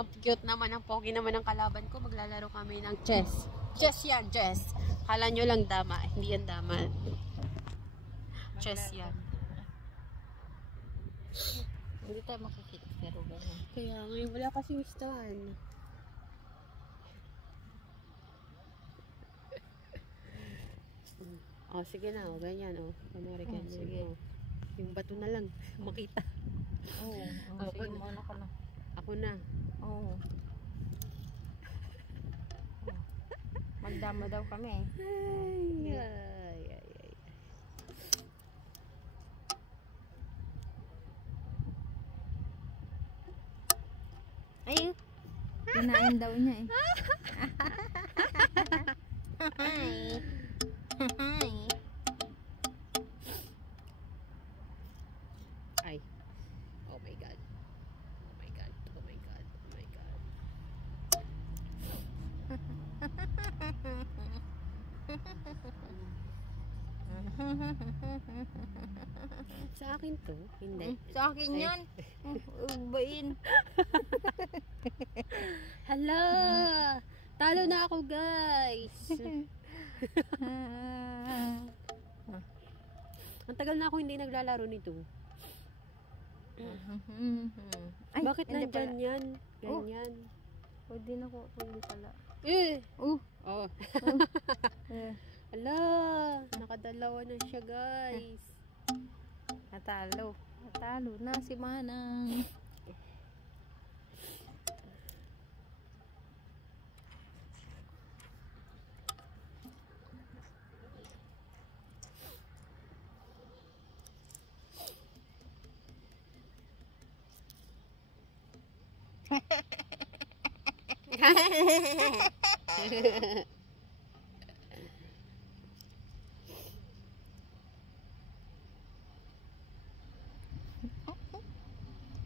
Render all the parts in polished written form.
Ang cute naman, ang pogi naman ng kalaban ko. Maglalaro kami ng chess. Chess yan, chess. Kala nyo lang dama. Hindi yan dama. Chess yan. Hindi tayo makikita pero gano'n. Kaya ngayon wala kasing stand. Oh, sige na, oh, ganyan, oh. Kunwari, ganyan, sige. oh. Yung bato na lang, makita. Oo, sige mo, ano ka na. Ako na. Oo. Magdama daw kami. Ay, ay, ay, ay. Ay, kinain daw niya eh. Ay. Oh my God. Oh my God. Oh my God. Oh my God. Sa akin to? Hindi. Sa akin yan. Bain. Hala! Talo na ako, guys! Ang tagal na ako hindi naglalaro nito. Ay, bakit nandyan yan? Ganyan. Pwede na ko. Pwede pala. Oh. Eh. Hala! Nakadalawa na siya, guys. Natalo. Natalo na si Manang.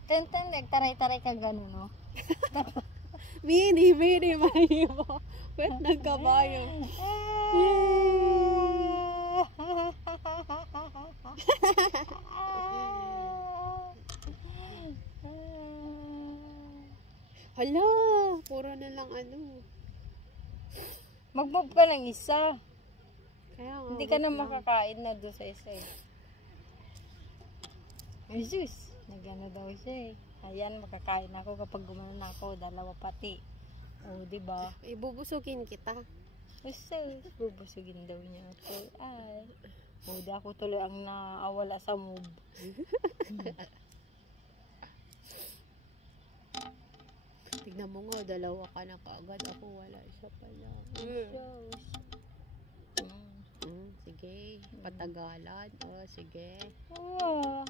Tenten, taray-taray ka gano'n, no? Mini, mani mo. Wet ng kabayo. Hala, puro na lang ano. Mag-move ka ng isa. Kaya nga, Hindi ka na wait lang. makakain na doon sa isa eh. Ay, sus. Nagano daw siya eh. Ayan, makakain ako kapag gumano na ako. Dalawa pati. O, diba? Ibubusugin kita. Sus, bubusugin daw niya ako. Ay. O, di ako tuloy ang naawala sa move. Tignan mo nga, dalawa ka na kaagad. Ako wala, isa pala. Sus. Sige, patagalan. O, sige. Oh.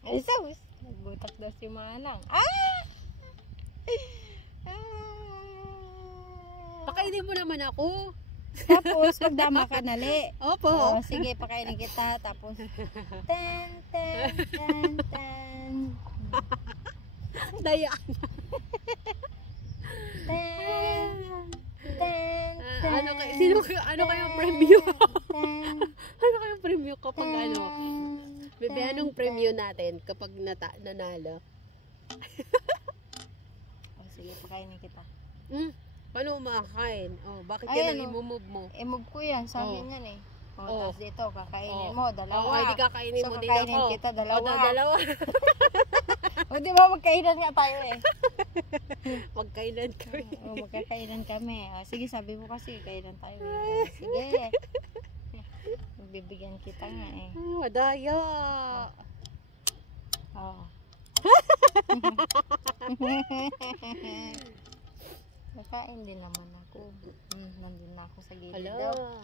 Ay, sus. Nagbutak daw si Manang. Ah! Pakainin mo naman ako. Tapos, magdama ka nali. Opo. O, sige, pakainin kita. Tapos, ten, ten, ten, ten. Dayaan. Ten, ten, ten. Ano kayong premyo? Ten, Ano kayong premyo kapag ten, ano? Bebe, anong premyo natin kapag nanalo? O, sige, pakainin kita. Paano makakain? Oh, bakit Ayan, yan ang imumove mo? I-move ko yan. Sa akin yan eh. O, tapos dito, kakainin mo. Dalawa. Oh, hindi kakainin So, mo din kakainin ako. kita, dalawa. O, dalawa. O, di ba magkainan nga tayo eh. Magkainan kami. O, magkakainan kami. O, sige, sabi mo kasi, kainan tayo eh. O, sige. Bibigyan kita nga eh. Madaya. Oh. Kakain din naman ako. Nandun na ako sa gilid Hala. daw.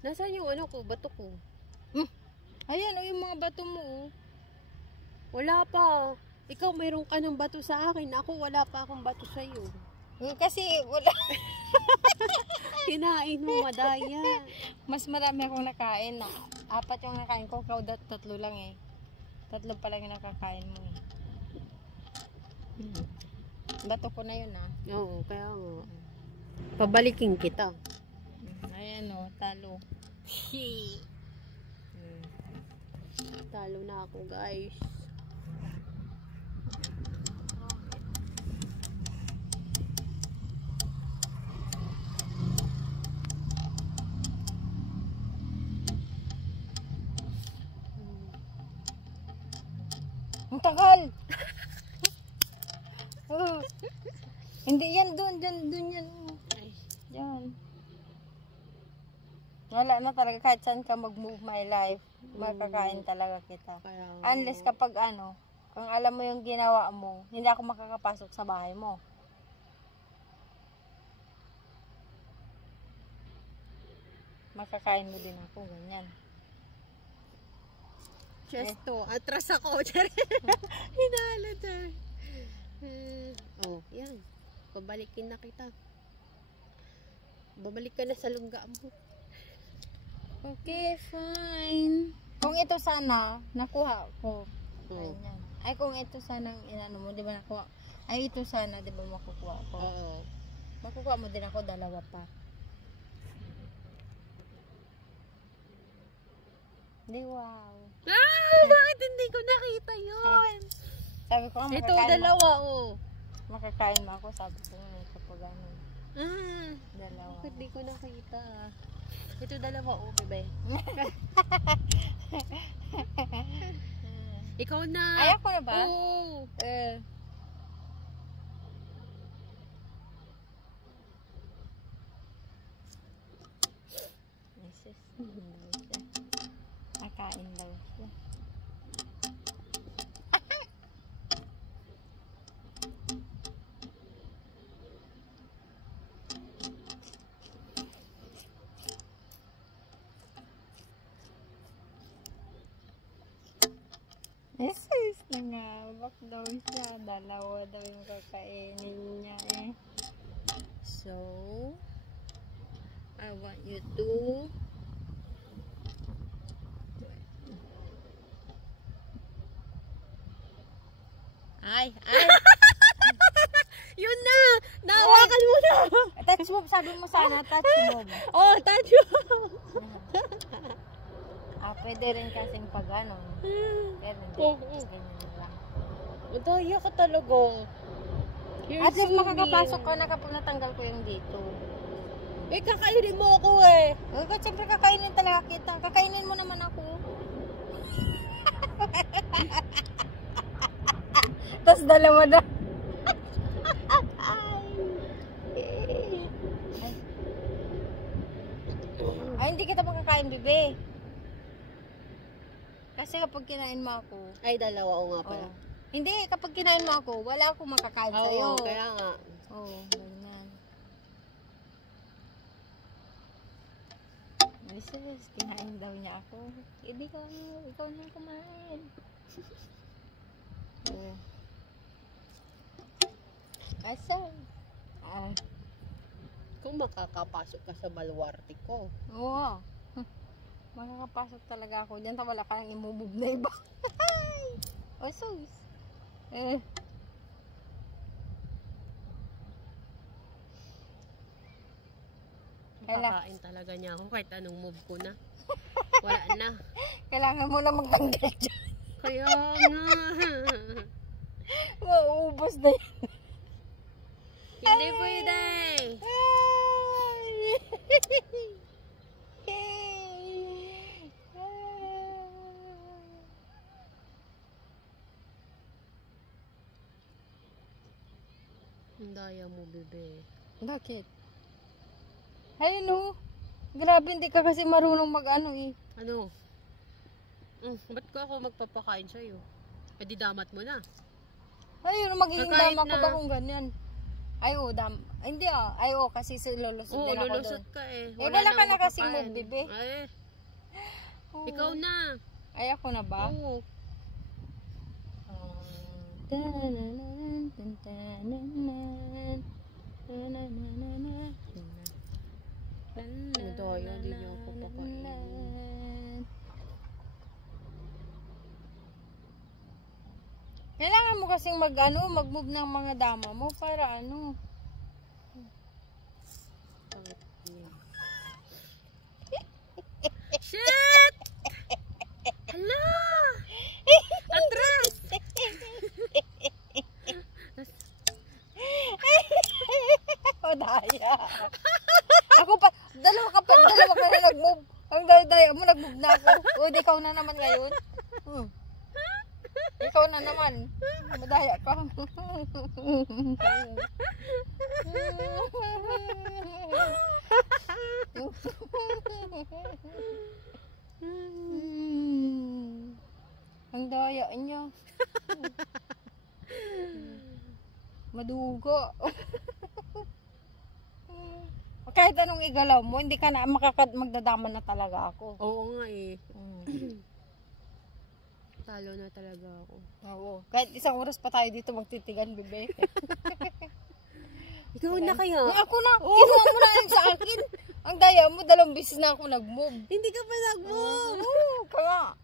Nasaan yung ano ko, bato ko? Ayan, o yung mga bato mo oh. Wala pa. Ikaw mayroon ka ng bato sa akin. Ako wala pa akong bato sa'yo. Kasi wala. Kinain mo, madaya. Mas marami akong nakain na. 4 yung nakain ko. Ikaw 3 lang eh. 3 pa lang yung nakakain mo eh. Bato ko na yun ah. Oo, kaya nga. Pabalikin kita. Ayan o, talo. Nanalo na ako, guys. Ang tagal! Oh. Hindi yan, dun yan. Ay, Yan. Wala na talaga kahit saan ka mag-move my life. Makakain talaga kita. kaya... Unless kapag ano, kung alam mo yung ginawa mo, hindi ako makakapasok sa bahay mo. Makakain mo din ako, ganyan. Chesto. Atras ako. Hinala dyan. Oh, yan. Pabalikin na kita. Babalik ka na sa lungga mo. Okay, fine. Kung ito sana, nakuha ko. Oh. Ganyan. Ay, kung ito sana, inano mo, di ba nakuha? Ay, ito sana, di ba makukuha ko? Oo. Makukuha mo din ako, dalawa pa. Di, wow. Bakit hindi ko nakita yun? Sabi ko, Ito, dalawa, oh. Makakain mo ako, sabi ko nga, kapag ano, Ah, dalawa. bakit di ko nakita? Ito, dalawa, oh, bebe. Ikaw na. Ay, ako na ba? Oo. Jesus, makain daw siya. Jesus, nangabak daw siya. Dalawa daw yung kakainin niya eh. So, I want you to ay yun na, nahawakan mo na. Touch move, sabi mo sana, touch move. Oh, touch mo. Pwede rin kasing pag ano. Pero hindi, ganyan lang. Madaya ka talaga. At least makakapasok ka na kapag natanggal ko yung dito. Eh, kakainin mo ako eh. Okay, siyempre kakainin talaga kita. Kakainin mo naman ako. Tapos dalawa na. Ay, hindi kita makakain, bebe. Kasi kapag kinain mo ako, Ay, dalawa o nga pala. hindi, kapag kinain mo ako, wala akong makakain sa'yo. Oo, kaya nga. Oo, ganyan. Mrs. Kinain daw niya ako. Hindi ko, ikaw nang kumain. Asan? Kung makakapasok ka sa baluarte ko. Oo. Makakapasok talaga ako. Diyan wala ka nang imumove na iba. O sus. Kakain talaga niya ako kahit anong move ko na. Wala na. Kailangan mo na magtanggal dyan. Kaya nga. Mauubos na yan. Hindi pwede. Ang daya mo, bebe. Bakit? Ayun o. Grabe, hindi ka kasi marunong mag-ano eh. Ano? Ba't ko ako magpapakain sa'yo? E di damat mo na. Ayun, magiging Kakain dama ko na. ba kung ganyan? Ay, hindi Ay, kasi lulusot Oo, din ako lulusot doon. ka eh. Wala ka na kasing makakain. move, bebe. Ay, Oo. ikaw na. Ay, ako na ba? Oo. Ang daya, di niyo ako pakainin. Kailangan mo kasing mag-move ng mga dama mo para ano. Shit! Hala! nag-move na ako. O, di ikaw na naman ngayon. Ikaw na naman. Madaya ka. Ang daya niya. Madugo. Kahit anong igalaw mo, hindi ka na magdadama na talaga ako. Oo nga eh. Talo na talaga ako. Oo. Kahit isang oras pa tayo dito magtitigan, bebe. Ikaw na kaya? Ako na. Kinuha mo na yun sa akin. Ang daya mo, 2 beses na ako nag-move. Hindi ka pa nag-move. Kaya.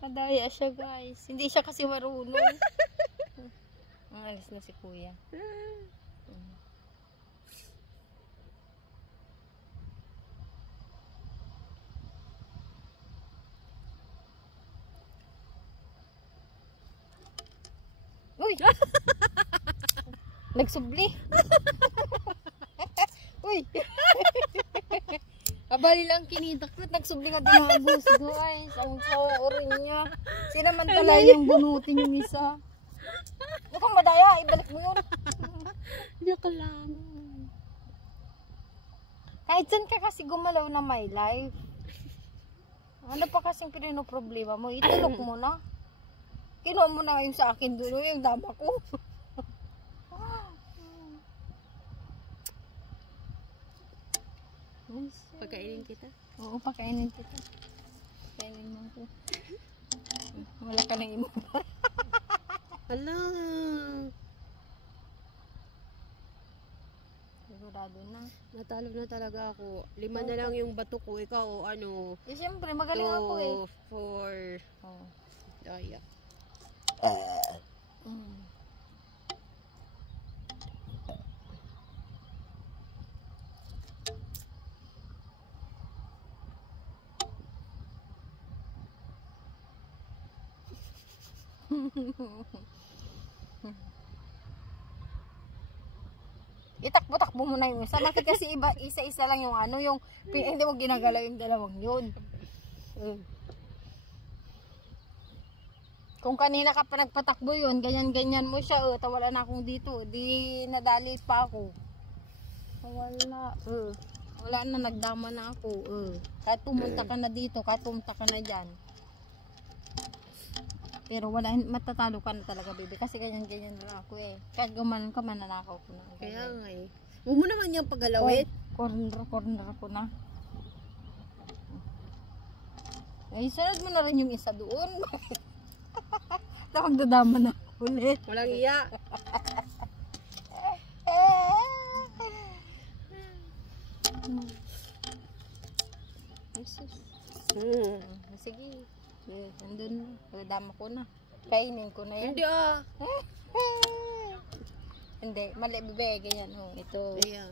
Madaya siya, guys. Hindi siya kasi marunong. Ang alis na si kuya. Uy! Nagsubli. Uy! Abali lang kinitakot. Nagsubli ka din ang gusto, guys. Ang orin niya. Sinamantala yung bunutin yung isa. Mukhang madaya. Ibalik mo yun. Joke lang. Kahit saan ka kasi gumalaw na my life. Ano pa kasing pininoproblema mo? Itulok mo na. Kinuha mo na yung sa akin doon, yung dama ko. Pagkainin kita? Oo, pagkainin kita. Pagkainin mo ko. Wala ka nang imo. Hala. Sigurado na. Natalo na talaga ako. 5 na lang yung bato ko. Ikaw, ano? Eh, siyempre, magaling ako eh. 4. Oh. Daya. Itakbo-takbo mo na yung isa. Bakit kasi isa-isa lang yung ano, yung hindi mo ginagalaw yung dalawang yun. Kung kanina ka pa nagpatakbo yun, ganyan-ganyan mo siya, tawala na akong dito. Di nadali pa ako. Wala. Wala na, nagdama na ako. Kahit pumunta ka na dito, kahit pumunta ka na dyan. Pero wala, matatalo ka na talaga, baby. Kasi ganyan-ganyan na ako eh. Kahit gumanon ka, mananakaw ko na. Kaya nga eh. Huwag mo naman yung paggalawin. Corner ko na. Ay, sunod mo na rin yung isa doon. Magdadama na ulit. Walang iya. Sige. Andun, dama ko na. Kainin ko na yan. Hindi Hindi, mali bebe, ganyan. Ito. Ayan.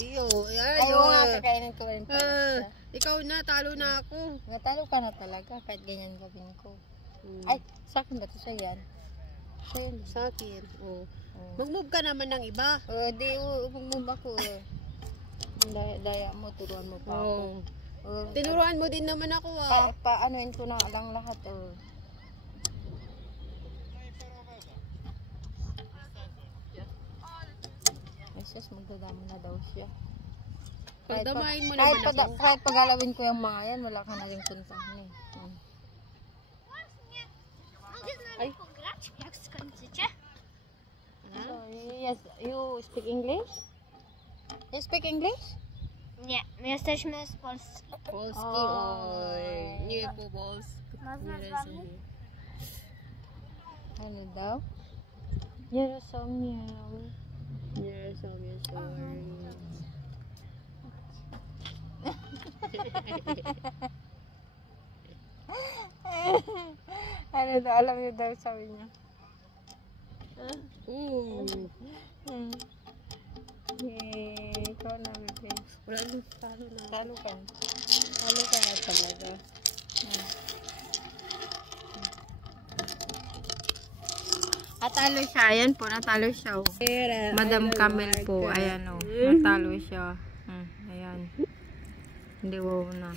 Diyo. Ayaw nga, kakainin ko rin pala. Ikaw na, talo na ako. Natalo ka na talaga, kahit ganyan gawin ko. Ay, sa akin ba ito sa yan? Sa akin. Mag-move ka naman ng iba. Di, mag-move ako. Daya mo, turuan mo pa ako. Tinuruan mo din naman ako Paanoin ko na lang lahat. Yes, magdadamo na daw siya. Pagdamahin mo naman ako. Kahit pagalawin ko yung mga yan, wala ka na rin puntahan eh. Ay. Yes, you speak English? You speak English? Nie, my jesteśmy z Polski. Polski, oj. Nie po polsku. Można z wami? Ano daw? Jarosław. Ano daw, alam niyo daw sabi niya. Ikaw na, bebe. Wala nang talo na. Talo ka. Talo ka na talaga. Natalo siya. Ayan po, natalo siya. Madam Camel po. Ayan o. Natalo siya. Ayan. Hindi wow na.